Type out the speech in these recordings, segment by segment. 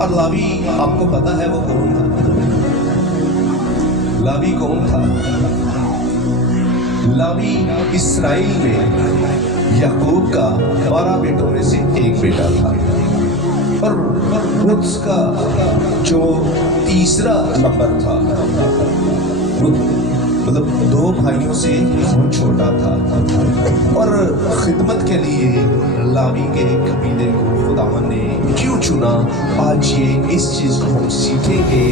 اور لاوی آپ کو پتا ہے وہ کون تھا؟ لاوی کون تھا؟ لاوی اسرائیل میں یعقوب کا 12 بیٹوں میں سے ایک بیٹا تھا، اور اس کا جو تیسرا نمبر تھا، مطلب 2 بھائیوں سے بہت چھوٹا تھا، اور خدمت کے لیے لاوی کے قبیلے کو خداوند نے کیوں چنا؟ آج یہ اس چیز کو ہم سیکھیں گے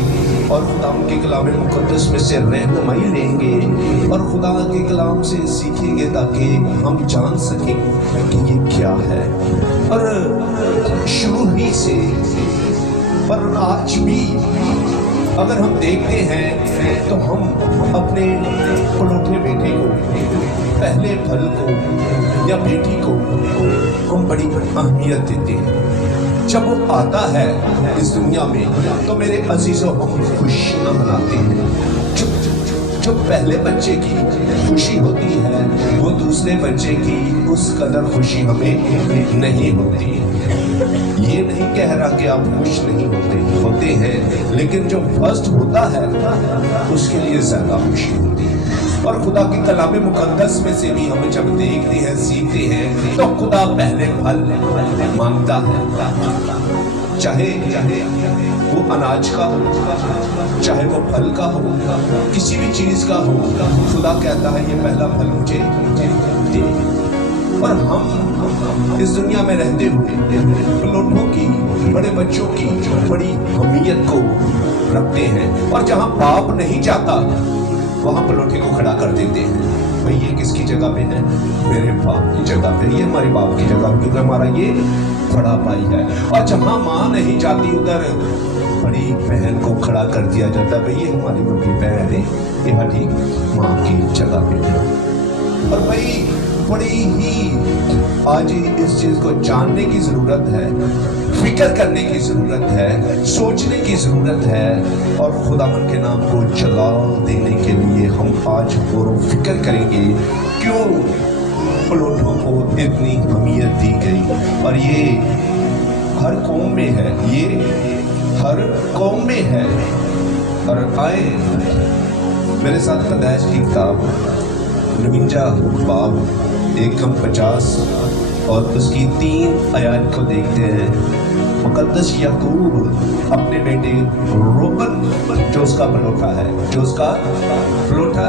اور خداوند کے کلام مقدس میں سے رہنمائی لیں گے اور خدا کے کلام سے سیکھیں گے تاکہ ہم جان سکیں کہ یہ کیا ہے۔ اور شروع ہی سے پر آج بھی اگر ہم دیکھتے ہیں تو ہم اپنے پلوٹے بیٹے کو، پہلے پھل کو یا بیٹی کو ہم بڑی اہمیت دیتے ہیں۔ جب وہ آتا ہے اس دنیا میں تو میرے عزیزوں ہم خوشیاں مناتے ہیں۔ جو پہلے بچے کی خوشی ہوتی ہے وہ دوسرے بچے کی اس قدر خوشی ہمیں نہیں ہوتی۔ یہ نہیں کہہ رہا کہ آپ خوش نہیں ہوتے ہیں، لیکن جو فرسٹ ہوتا ہے اس کے لیے زیادہ خوشی ہوتی ہے۔ اور خدا کے کلام مقدس میں سے بھی ہم جب دیکھتے ہیں، سیکھتے ہیں تو خدا پہلے پھل مانگتا ہے، چاہے وہ اناج کا ہو، چاہے وہ پھل کا ہو، کسی بھی چیز کا ہو، خدا کہتا ہے یہ پہلا پھل مجھے دے۔ اور ہم اس دنیا میں رہتے ہوئے پلوٹوں کی، بڑے بچوں کی بڑی اہمیت کو رکھتے ہیں، اور جہاں باپ نہیں چاہتا وہاں پلوٹے کو کھڑا کر دیتے ہیں۔ بھئی یہ کس کی جگہ پہ ہے؟ میرے باپ کی جگہ پہ، یہ ہمارے باپ کی جگہ پہ، کیونکہ ہمارا یہ بڑا بھائی ہے۔ اور جہاں ماں نہیں چاہتی ادھر بڑی بہن کو کھڑا کر دیا جاتا ہے، بھئی یہ ہماری بڑی بہن ہے، یہ ہماری ماں کی جگہ پہ ہے۔ اور بھئی بڑی ہی آج اس چیز کو جاننے کی ضرورت ہے، فکر کرنے کی ضرورت ہے، سوچنے کی ضرورت ہے، اور خداوند کے نام کو جلال دینے کے لیے ہم آج غور و فکر کریں گے کیوں پلوٹوں کو اتنی اہمیت دی گئی۔ اور یہ ہر قوم میں ہے، یہ ہر قوم میں ہے۔ اور آئے میرے ساتھ پیدائش کی کتاب 49 باب 1-50 اور اس کی 3 آیات کو دیکھتے ہیں۔ مقدس یعقوب اپنے بیٹے روبن جو اس کا پلوٹا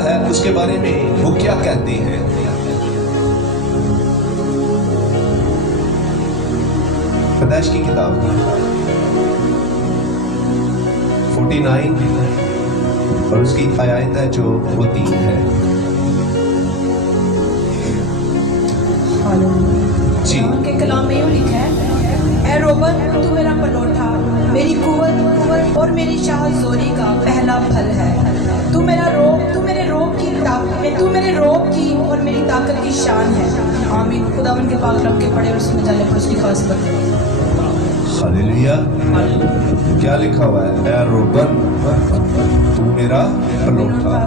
ہے اس کے بارے میں وہ کیا کہتے ہیں؟ پیدائش کی کتاب 49 اور اس کی آیت ہے جو وہ 3 ہے۔ جی کے کلام میں یوں لکھا ہے، اے روبن تو میرا پلوٹا، میری قوت اور میری شاہ زوری کا پہلا پھل ہے۔ تو میرے روب کی اور میری طاقت کی شان ہے۔ آمین۔ خداوند کے پاک رب کے پڑھے اور سنے جانے پر اس کی خاص برکت۔ ہلیلویا۔ کیا لکھا ہوا ہے؟ اے روبن تو میرا پلوٹا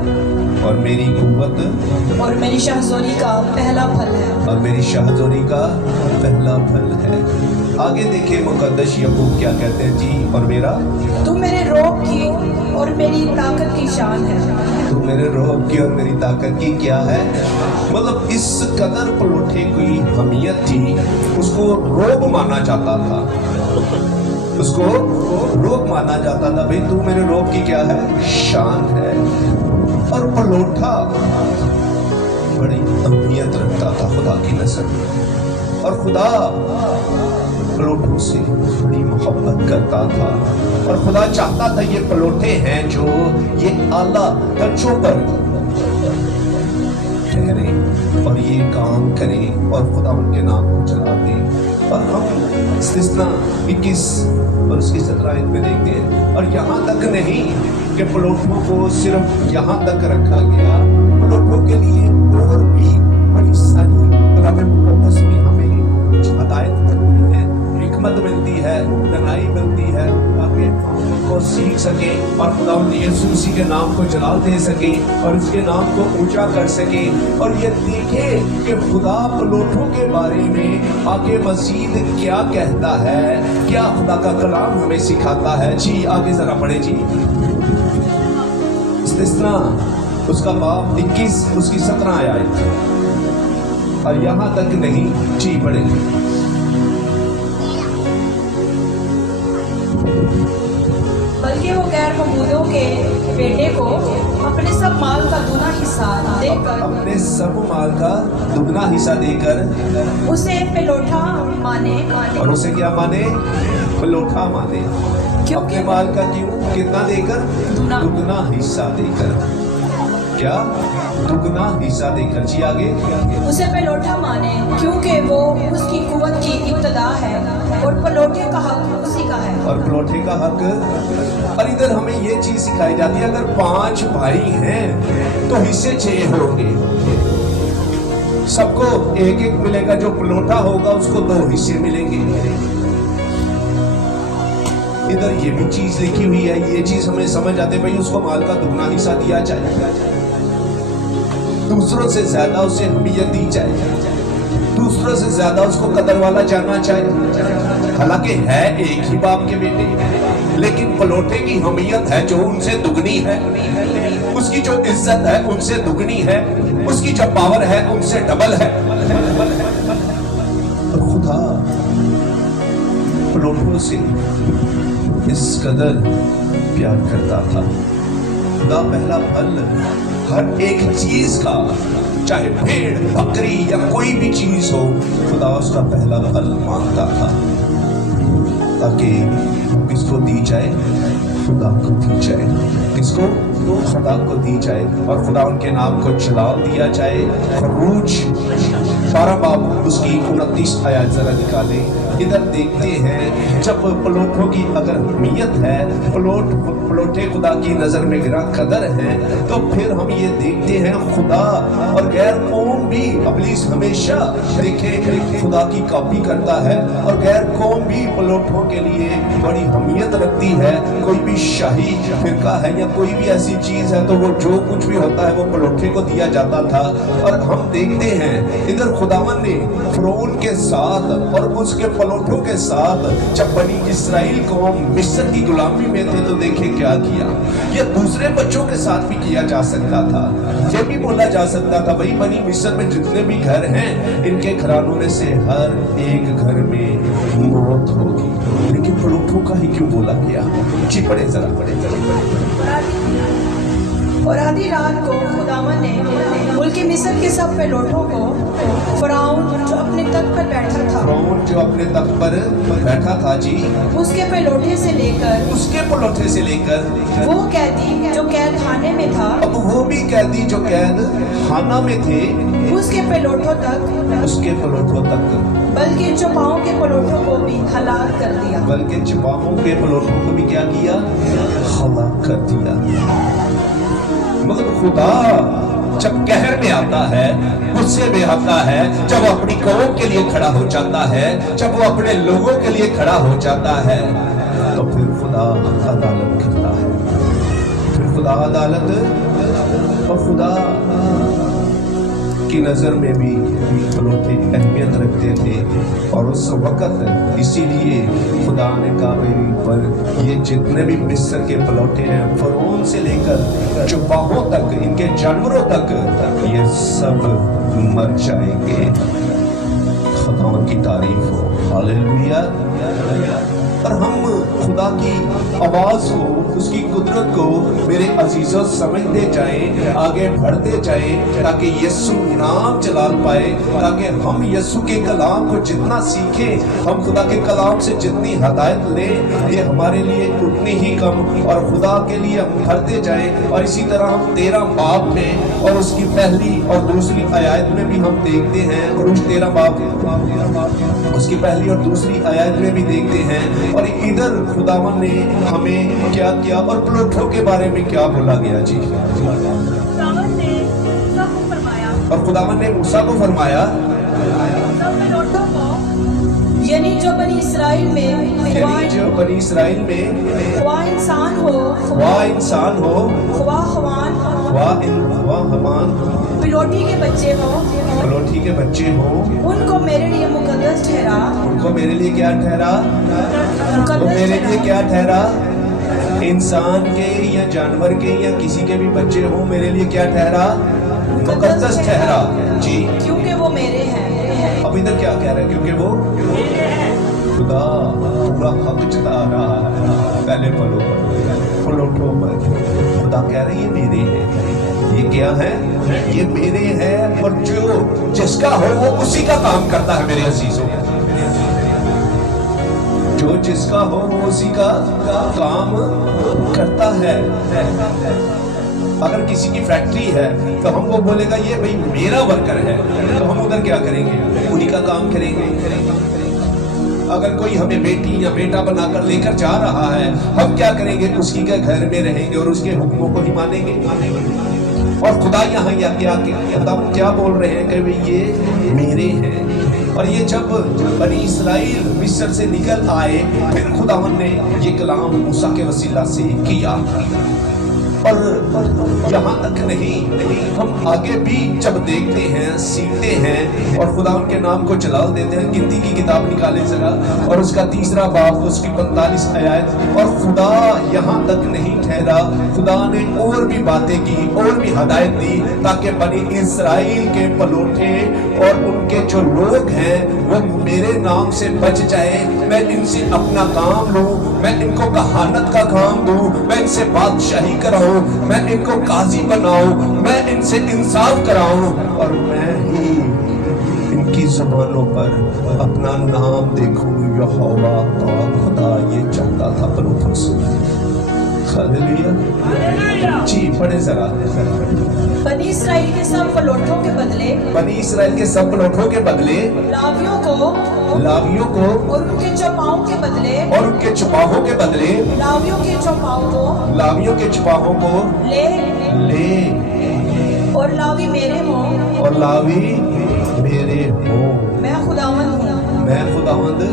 اور میری قوت اور میری شاہزوری کا پہلا پھل ہے۔ اور میری شاہزوری کا پہلا پھل ہے۔ آگے دیکھیں مقدس یعقوب کیا کہتے ہیں؟ جی اور میرا، تو میرے روب کی اور میری طاقت کی شان ہے۔ تو میرے روب کی اور میری طاقت کی کیا ہے؟ مطلب اس قدر پلوٹے کی اہمیت تھی، اس کو روب مانا جاتا تھا، اس کو روب مانا جاتا تھا۔ بھئی تو میرے روب کی کیا ہے؟ شان ہے۔ اور پلوٹا بڑی اہمیت رکھتا تھا خدا کی نظر میں، اور خدا پلوٹوں سے بڑی محبت کرتا تھا، اور خدا چاہتا تھا یہ پلوٹے ہیں جو یہ اعلیٰ درجوں پر ٹھہریں اور یہ کام کریں اور خدا ان کے نام کو چلا دیں۔ اور ہم استثنا 21 اور اس کی 17 میں دیکھتے ہیں، اور یہاں تک نہیں کہ پلوٹوں کو صرف یہاں تک رکھا گیا، پلوٹوں کے لیے اور بھی بڑی ساری کلام مقدس میں ہمیں ہدایت ملتی ہے، حکمت ملتی ہے، رہنمائی ملتی ہے، تاکہ ہم کو सीख सके और खुदावंद यीशु मसीह के नाम को जलाल दे सके और इसके नाम को ऊंचा कर सके और ये देखे कि खुदा पलोठों के बारे में आगे मजीद क्या कहता है, क्या खुदा का कलाम हमें सिखाता है। जी आगे जरा पढ़े जी। इस्तिस्ना उसका बाब 21 उसकी 17 आयत और यहाँ तक नहीं। जी पढ़े। बल्कि वो गैर ममूदों के बेटे को अपने सब माल का दुगना हिस्सा देकर अपने सब माल का दुगना हिस्सा देकर उसे पेलोठा माने और उसे क्या माने? पलोठा माने। अपने माल का क्यों? कितना देकर? दुगना हिस्सा देकर। क्या? दुगना हिस्सा देकर। जी आगे। उसे पेलोठा माने क्योंकि वो उसकी कुवत की इब्तदा है और पलोठे का हक उसी का है। और पलोठे का हक। और इधर हमें ये चीज सिखाई जाती है, अगर 5 भाई हैं तो हिस्से 6 होंगे, सबको एक एक मिलेगा। जो पलोठा होगा उसको 2 हिस्से मिलेंगे। इधर ये भी चीज लिखी हुई है, ये चीज हमें समझ आते भाई उसको माल का दुगना हिस्सा दिया जाए, दूसरों से ज्यादा उसे अहमियत दी जाए, दूसरों से ज्यादा उसको कदर वाला जानना चाहिए। हालांकि है एक ही बाप के बेटे, लेकिन पलोठे की अहमियत है जो उनसे दुगनी है, उसकी जो इज्जत है उनसे दुगनी है, उसकी जो पावर है उनसे डबल है। और खुदा पलोठों से इस कदर प्यार करता था। खुदा पहला फल हर एक चीज का, चाहे भेड़ बकरी या कोई भी चीज हो, खुदा उसका पहला फल मांगता था ताकि किसको दी जाए? खुदा को दी जाए। किसको? खुदा को दी जाए और खुदा उनके नाम को जलाल दिया जाए। खरूज 12 बाब उसकी 29 आयत जरा निकाले। इधर देखते हैं जब पलोठों की अगर अहमियत है, पलोठे खुदा की नजर में गिरा कदर है, तो फिर हम ये देखते हैं खुदा और गैर कौम भी, इब्लीस हमेशा देखे खुदा की कॉपी करता है और गैर कौम भी पलोठों के लिए बड़ी अहमियत रखती है। कोई भी शाही फिरका है या कोई भी ऐसी चीज है तो वो जो कुछ भी होता है वो पलोठे को दिया जाता था। और हम देखते हैं इधर खुदावन ने फिरौन के साथ और उसके पलोठों के साथ जब बनी इस्राएल कौम मिस्र की गुलामी में थे तो देखे क्या किया। ये दूसरे बच्चों के साथ भी किया जा सकता था। ये भी बोला जा सकता था भाई बनी मिस्र में जितने भी घर हैं इनके घरानों में से हर एक घर में मौत होगी, लेकिन पलोठों का ही क्यों बोला गया? जी पढ़े जरा। और आधी रात को खुदावन ने मुल्क मिस्र के सब पेलोठों को फिरौन जो अपने तख्त पर बैठा था, फिरौन जो अपने तख्त पर बैठा था जी, उसके पेलोठे से लेकर वो कैदी जो कैद खाने में था, अब वो भी कैदी जो कैद खाना में थे, उसके पेलोठों तक बल्कि चौपाओं के पलोठों को भी हलाक कर दिया। बल्कि चौपाओं के पलोठों को भी क्या किया? हलाक कर दिया। मगर खुदा जब कहर में आता है, गुस्से में आता है, जब वो अपनी कौम के लिए खड़ा हो जाता है, जब वो अपने लोगों के लिए खड़ा हो जाता है, तो फिर खुदा अदालत करता है। फिर खुदा अदालत और खुदा की नज़र में भी पलोठे अहमियत रखते थे। और उस वक़्त इसीलिए खुदा ने कहा मेरी पर ये जितने भी मिस्र के पलोठे हैं, फिरौन से लेकर चौपाहों तक, इनके जानवरों तक, ये सब मर जाएंगे। खुदा की तारीफ हो, हालेलुया। और हम खुदा की आवाज़ को, उसकी कुदरत को मेरे अजीज़ों समझते जाएं, आगे बढ़ते जाएं, ताकि यीशु नाम जलाल पाए, ताकि हम यीशु के कलाम को जितना सीखें, हम खुदा के कलाम से जितनी हदायत लें, ये हमारे लिए उतनी ही कम, और खुदा के लिए हम बढ़ते जाएं। और इसी तरह हम 13 बाब में और उसकी पहली और दूसरी आयत में भी हम देखते हैं, कुरुश 13 बाब उसकी पहली और दूसरी आयत में भी देखते हैं। और इधर खुदावन ने हमें क्या किया और पलोठों के बारे में क्या बोला गया जी? और खुदावन ने मूसा को फरमाया यानी जो बनी इसराइल में यानी जो बनी इसराइल में ख्वाह इंसान हो ख्वाह इंसान हो ख्वाह हवान ख्वाह हमान पिलोटी के बच्चे हो पलोठी के बच्चे हो उनको मेरे लिए मुकद्दस ठहरा उनको मेरे लिए क्या ठहरा तो मुकद्दस मेरे लिए ठहरा। क्या ठहरा इंसान के या जानवर के या किसी के भी बच्चे हो मेरे लिए क्या ठहरा मुकद्दस ठहरा जी क्योंकि वो मेरे हैं अब इधर क्या कह रहा है क्योंकि वो खुदा पूरा हक जता रहा है पहले पलोठों पर खुदा कह रहे हैं ये मेरे हैं ये क्या है ये मेरे हैं और जो जिसका हो वो उसी का काम करता है मेरे अजीजों जो जिसका हो वो उसी का काम करता है अगर किसी की फैक्ट्री है तो हम वो बोलेगा ये भाई मेरा वर्कर है तो हम उधर क्या करेंगे उन्हीं का काम करेंगे अगर कोई हमें बेटी या बेटा बनाकर लेकर जा रहा है हम क्या करेंगे उसकी के घर में रहेंगे और उसके हुक्मों को ही मानेंगे और खुदा यहाँ क्या बोल रहे हैं कि भाई ये मेरे हैं और ये जब बनी इसराइल मिस्र से निकल आए फिर खुदावन ने ये कलाम मूसा के वसीला से किया और यहाँ तक नहीं हम आगे भी जब देखते हैं सीखते हैं और खुदा उनके नाम को जलाल देते हैं गिनती की किताब निकाले जरा और उसका 3 बाब उसकी 45 आयत और खुदा यहाँ तक नहीं ठहरा खुदा ने और भी बातें की और भी हदायत दी ताकि बनी इसराइल के पलोठे और उनके जो लोग हैं वो मेरे नाम से बच जाए मैं इनसे अपना काम लूं मैं इनको कहानत का काम दूं मैं इनसे बादशाही कराऊं मैं इनको काजी बनाऊं मैं इनसे इंसाफ कराऊं और मैं ही इनकी जुबानों पर अपना नाम देखूं यहोवा खुदा ये चाहता था पलोठों से हालेलुया जी पढ़े जरा बनी इसराइल के सब पलोठों के बदले बनी इसराइल के सब पलोठों के बदले लावियों को और उनके चौपाओं के बदले उनके चुपाहों के बदले लावियों के चौपाओं को ले और लावी मेरे हो और लावी मेरे हो मैं खुदावंद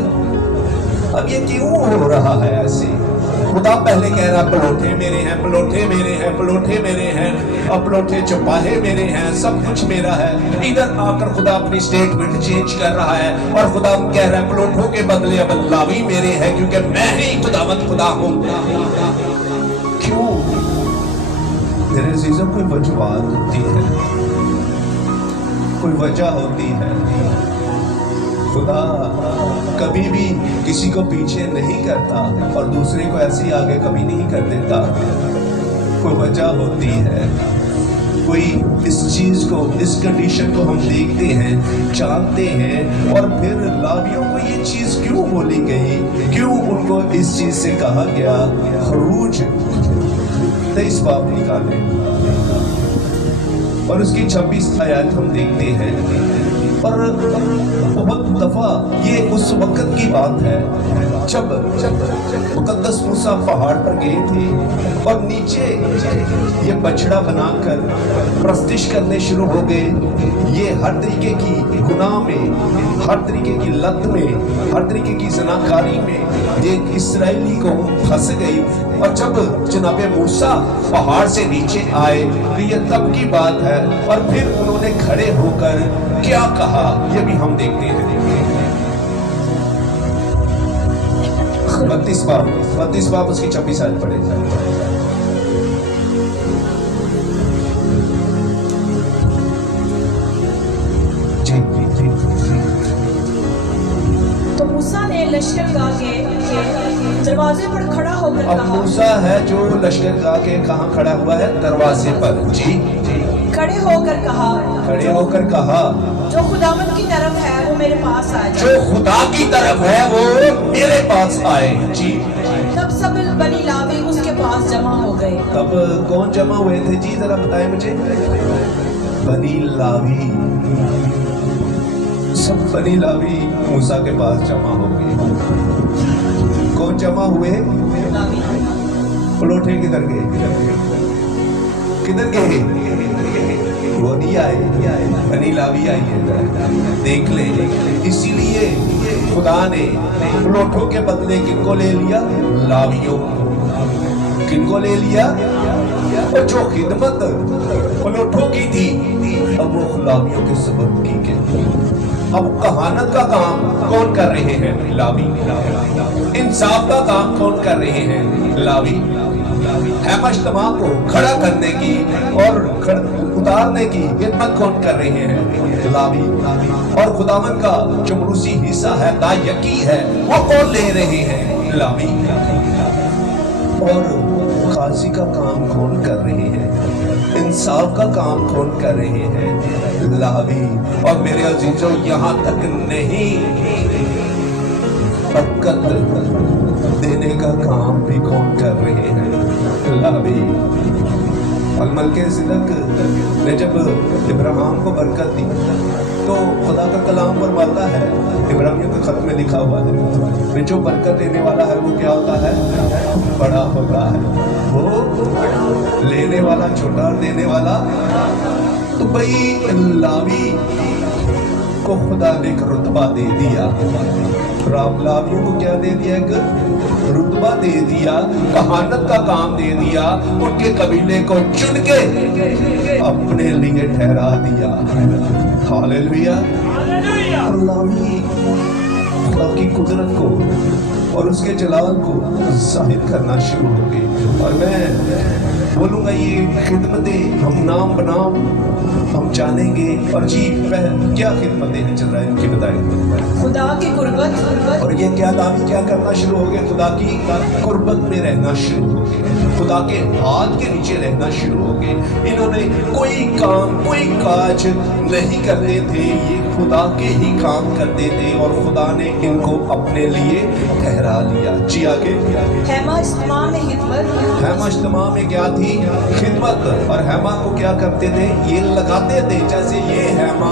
अब ये क्यों हो रहा है ऐसे खुदा पहले कह रहा पलोठे मेरे हैं पलोठे मेरे हैं पलोठे मेरे हैं और पलोठे चौपाहे मेरे हैं सब कुछ मेरा है इधर आकर खुदा अपनी स्टेटमेंट चेंज कर रहा है और खुदा कह रहा है पलोठों के बदले अब लावी मेरे हैं क्योंकि मैं ही खुदावंद खुदा हूं क्यों मेरे अजीजों कोई वजूहात होती है कोई वजह होती है खुदा कभी भी किसी को पीछे नहीं करता और दूसरे को ऐसे ही आगे कभी नहीं कर देता कोई वजह होती है कोई इस चीज को इस कंडीशन को हम देखते हैं जानते हैं और फिर लावियों को ये चीज क्यों बोली गई क्यों उनको इस चीज से कहा गया खरूज 23 बाब निकाले और उसकी 26 आयत हम देखते हैं और बहुत दफा ये उस वक्त की बात है जब मुकद्दस मूसा पहाड़ पर गए थे और नीचे ये बछड़ा बनाकर प्रस्तिश करने शुरू हो गए ये हर तरीके की गुनाह में हर तरीके की लत में हर तरीके की जनाकारी में ये इसराइली को फंस गई और जब जनाबे मूसा पहाड़ से नीचे आए तो ये तब की बात है और फिर उन्होंने खड़े होकर क्या कहा ये भी हम देखते हैं 32 बाब उसकी 26 आयत पढ़े जी तो मूसा ने लश्करगाह के दरवाजे पर खड़ा होकर अब कहा मूसा है जो लश्करगाह के कहाँ खड़ा हुआ है दरवाजे पर जी खड़े होकर कहा जो खुदावंद की तरफ है वो मेरे पास आ जाए जो खुदा की तरफ है वो मेरे पास आए जी तब सब बनी लावी उसके पास जमा हो गए तब कौन जमा हुए थे जी जरा बताएं मुझे बनी लावी सब बनी लावी मूसा के पास जमा हो गए कौन जमा हुए पलोठे किधर गए वो नहीं आए बनी लावी आई है देख ले इसीलिए खुदा ने पलोठों के बदले किनको ले लिया? लावियों को। किनको ले लिया? और जो खिदमत पलोठों की थी अब वो लावियों के सबब की गई। अब कहानत का काम कौन कर रहे हैं? लावी। इंसाफ का काम कौन कर रहे हैं? लावी। हैमा इज्तिमा को खड़ा करने की और उतारने की खिदमत कौन कर रहे हैं? लावी। और खुदावन का जो मरूसी हिस्सा है, दायकी है, वो कौन ले रहे हैं? लावी। और काजी का काम कौन कर रहे हैं? इंसाफ का काम कौन कर रहे हैं? लावी। और मेरे अजीजों, यहाँ तक नहीं, बरकत देने का काम भी कौन कर रहे हैं? लावी। अलमल्के सिदक ने जब इब्राहिम को बरकत दी तो खुदा का कलाम फरमाता है, इब्राहिमियों के खत में लिखा हुआ है, जो बरकत देने वाला है वो क्या होता है? बड़ा होता है। वो लेने वाला छोटा और देने वाला। तो भाई लावी को खुदा ने एक रुतबा दे दिया, लावियों को क्या दे दिया? एक रुतबा दे दिया, कहानत का काम दे दिया, उनके कबीले को चुन के अपने लिए ठहरा दिया। हालेलुया। लावी खुदा की कुदरत को और उसके जलाल को जाहिर करना शुरू हो गए। और मैं बोलूंगा ये खिदमतें हम नाम बनाम हम जानेंगे। और जी क्या खिदमतें हैं चल रहा है इनकी बताएं। खुदा की कुर्बत। और ये क्या लावी क्या करना शुरू हो गए? खुदा की कुर्बत में रहना शुरू हो गए, खुदा के हाथ के नीचे रहना शुरू हो गए। इन्होंने कोई काम कोई काज नहीं करते थे, ये खुदा के ही काम करते थे और खुदा ने इनको अपने लिए ठहरा लिया। जी आगे। हैमा इज्तिमा में खिदमत। हैमा इज्तिमा में क्या थी? खिदमत। और हैमा को क्या करते थे? ये लगाते थे। जैसे ये हैमा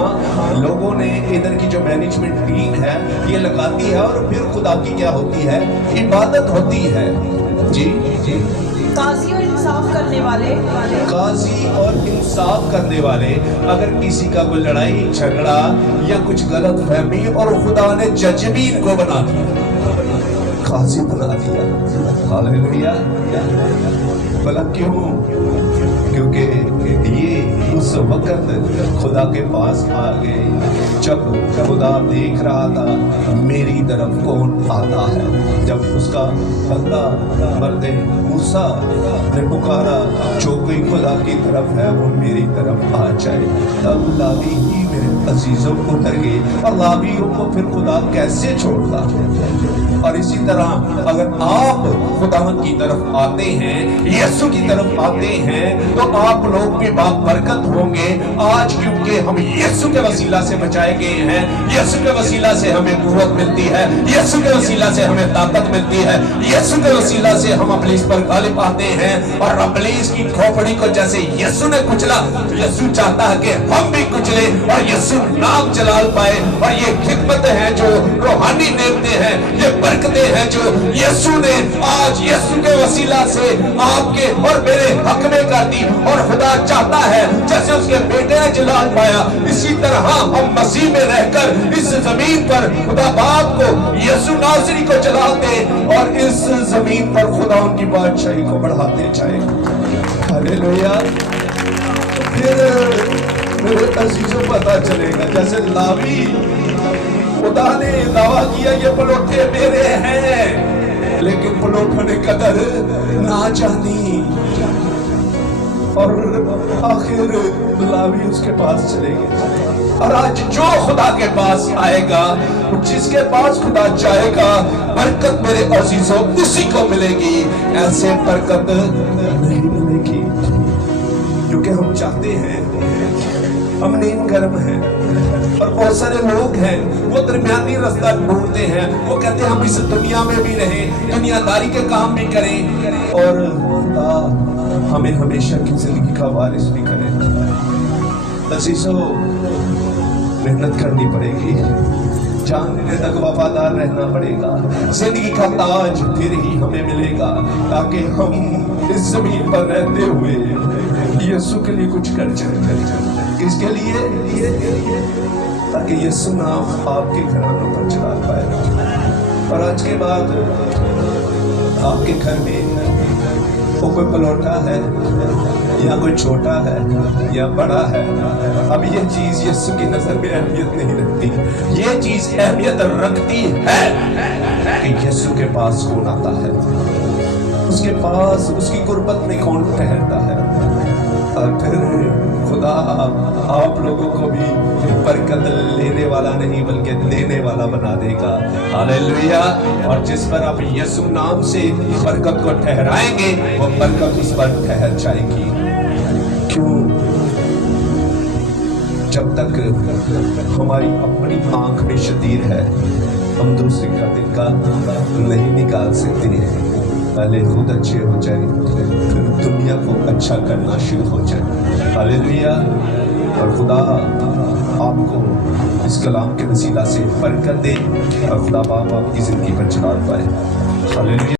लोगों ने इधर की जो मैनेजमेंट टीम है ये लगाती है और फिर खुदा की क्या होती है? इबादत होती है। जी जी। काजी और इंसाफ करने वाले। काजी और इंसाफ करने वाले। अगर किसी का कोई लड़ाई झगड़ा या कुछ गलत फहमी और खुदा ने जज भी इनको बना दिया, काजी बना दिया। हालेलुया। भला क्यों? क्योंकि ये उस वक्त खुदा के पास आ गए जब खुदा देख रहा था मेरी तरफ कौन आता है। जब उसका बंदा मर्दे मूसा ने पुकारा जो कोई खुदा की तरफ है वो मेरी तरफ आ जाए, तब लावी ही मेरे अजीजों को उतर गए। और लावियों को फिर खुदा कैसे छोड़ता है? और इसी तरह अगर आप खुदावंद की तरफ आते हैं, यीशु की तरफ आते हैं, तो आप लोग भी बाबरकत होंगे। आज क्योंकि हम यीशु के वसीला से बचाए गए हैं, यीशु के वसीला से हमें कुव्वत मिलती है, यीशु के वसीला से हमें ताकत मिलती है, यीशु के वसीला से हम इब्लीस पर गालिब आते हैं। और इब्लीस की खोपड़ी को जैसे यीशु ने कुचला, यीशु चाहता है कि हम भी कुचले और यीशु नाम जलाल पाए। और ये खिदमतें हैं जो रूहानी नेमतें हैं, ये बरकतें हैं जो यीशु ने आज यीशु के वसीला से आपके और मेरे हक में कर दी। और खुदा चाहता है जैसे उसके बेटे ने जलाल पाया, इसी तरह हम मसीह में रहकर इस जमीन पर खुदा बाप को यीशु नासरी को जलाते और इस जमीन पर खुदा उनकी बादशाही को बढ़ाते जाए। हालेलुया। फिर मेरे अजीजों पता चलेगा जैसे लावी खुदा ने दावा किया ये पलोठे मेरे हैं, लेकिन पलोठों ने कदर ना जानी और आखिर लावी उसके पास चले गए। और आज जो खुदा के पास आएगा, जिसके पास खुदा जाएगा, बरकत मेरे अजीजों उसी को मिलेगी, ऐसे बरकत नहीं मिलेगी। क्योंकि हम चाहते हैं, हम नीम गर्म हैं और बहुत सारे लोग हैं वो दरमियानी रास्ता ढूंढते हैं। वो कहते हैं हम इस दुनिया में भी रहें, दुनियादारी के काम भी करें और खुदा हमें हमेशा की जिंदगी का वारिस भी करें। अजीजों, मेहनत करनी पड़ेगी, जान देने तक वफादार रहना पड़ेगा। जिंदगी का ताज फिर ही हमें मिलेगा ताकि हम इस जमीन पर रहते हुए यीशु के लिए कुछ कर जाए। किसके लिए? تاکہ یسوع نام آپ کے گھرانوں پر چلا پائے۔ اور آج کے بعد آپ کے گھر میں وہ کوئی پلوٹا ہے یا کوئی چھوٹا ہے یا بڑا ہے، اب یہ چیز یسوع کی نظر میں اہمیت نہیں رکھتی۔ یہ چیز اہمیت رکھتی ہے کہ یسوع کے پاس کون آتا ہے، اس کے پاس اس کی قربت میں کون ٹھہرتا ہے۔ اور پھر خدا آپ لوگوں کو بھی برکت لینے والا نہیں بلکہ دینے والا بنا دے گا۔ ہاللیلویا۔ اور جس پر آپ یسوع نام سے برکت کو ٹھہرائیں گے وہ برکت اس پر ٹھہر جائے گی۔ کیوں؟ جب تک ہماری اپنی آنکھ میں شتیر ہے ہم دوسرے کا دل کا نہیں نکال سکتے ہیں۔ پہلے خود اچھے ہو جائیں پھر دنیا کو اچھا کرنا شروع ہو جائے۔ ہاللیلویا۔ اور خدا آپ کو اس کلام کے وسیلہ سے برکت دے اور خدا باپ آپ کی زندگی پر چلا پائے۔ ہاللیلویا۔